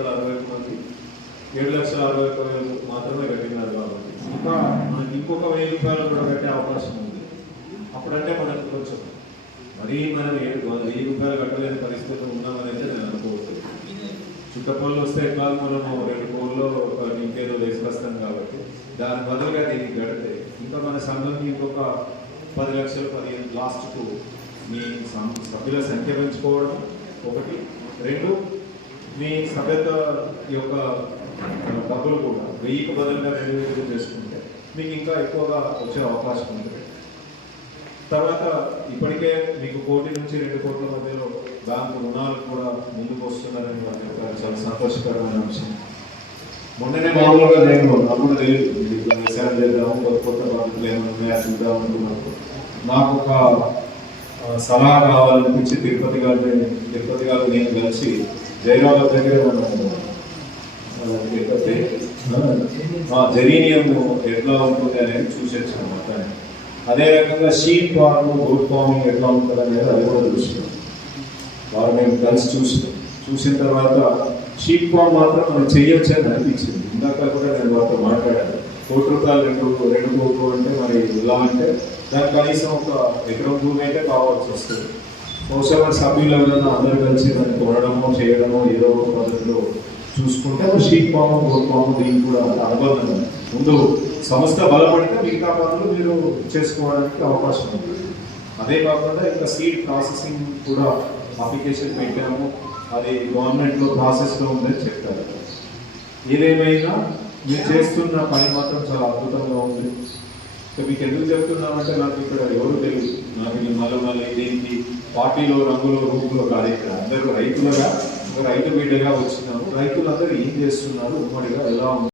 60 మంది 7,60,000 మాత్రమే కట్టినారు కాబట్టి ఇంకా మనకి ఇంకొక 1000 రూపాయలు కూడా కట్టే అవకాశం ఉంది. అప్పుడంటే మనకు కొంచెం మరీ మనం 1000 రూపాయలు కట్టలేని పరిస్థితులు ఉన్నామని అయితే నేను అనుకోవద్దు. చుట్టపల్లి వస్తే ఎట్లా మనము 2 కోళ్ళు ఇంకేదో వేసుకొస్తాం కాబట్టి దాని బదులుగా దీనికి కడితే ఇంకా మన సంఘంకి ఇంకొక 10 లక్షలు 15 లాస్ట్కు మీ సభ్యుల సంఖ్య పెంచుకోవడం ఒకటి. 2 మీ సభ్యత యొక్క డబ్బులు కూడా 1000కి బదులుగా 2000 చేసుకుంటే మీకు ఇంకా ఎక్కువగా వచ్చే అవకాశం ఉంది. తర్వాత ఇప్పటికే మీకు 1 కోటి నుంచి 2 కోట్ల మధ్యలో బ్యాంకు రుణాలు కూడా ముందుకు వస్తున్నారని వాళ్ళు చెప్పారు. చాలా సంతోషకరమైన విషయం. మొన్ననే మామూలుగా నేను అప్పుడు వ్యవసాయం చేద్దాము, కొత్త బాధ్యతలు ఏమన్నా చూద్దాం అనుకున్నప్పుడు నాకు ఒక సలహా కావాలనిపించి తిరుపతి గారు నేను కలిసి జైరాల దగ్గర జెరీనియం ఎట్లా ఉంటుంది అనేది చూసేసాను మొత్తాన్ని. అదే రకంగా షీప్ ఫార్మ్, గోట్ ఫార్మింగ్ ఎట్లా ఉంటుంది అనేది అది కూడా చూసినాం. వారు మేము కలిసి చూసిన తర్వాత షీప్ ఫార్మ్ మాత్రం మనం చేయొచ్చు అని అనిపించింది. ఇందాక కూడా నేను వారితో మాట్లాడాను. ₹1 కోట్లు 2 కోట్లు అంటే మరి ఎలా అంటే దానికి కనీసం ఒక ఎకరం భూమి అయితే కావాల్సి వస్తుంది. బహుశా మన సభ్యులు ఎవరైనా అందరూ కలిసి దాన్ని కొనడమో చేయడమో ఏదో ఒక పద్ధతిలో చూసుకుంటే షీప్ ఫామ్, గోట్ ఫామ్ దీనికి కూడా అనుబంధం ముందు సంస్థ బలపడితే మిగతా పనులు మీరు చేసుకోవడానికి అవకాశం ఉంది. అదే కాకుండా ఇంకా సీడ్ ప్రాసెసింగ్ కూడా అప్లికేషన్ పెట్టాము. అది గవర్నమెంట్లో ప్రాసెస్లో ఉందని చెప్పారు. ఏదేమైనా మీరు చేస్తున్న పని మాత్రం చాలా అద్భుతంగా ఉంది. మీకు ఎందుకు చెప్తున్నామంటే నాకు ఇక్కడ ఎవరు తెలియదు. నాకు మళ్ళీ దీనికి పార్టీలో రంగులో రూపులో కాదు. ఇక్కడ అందరూ రైతులుగా, ఒక రైతు బిడ్డగా వచ్చినాము. రైతులందరూ ఏం చేస్తున్నారు, ఉమ్మడిగా ఎలా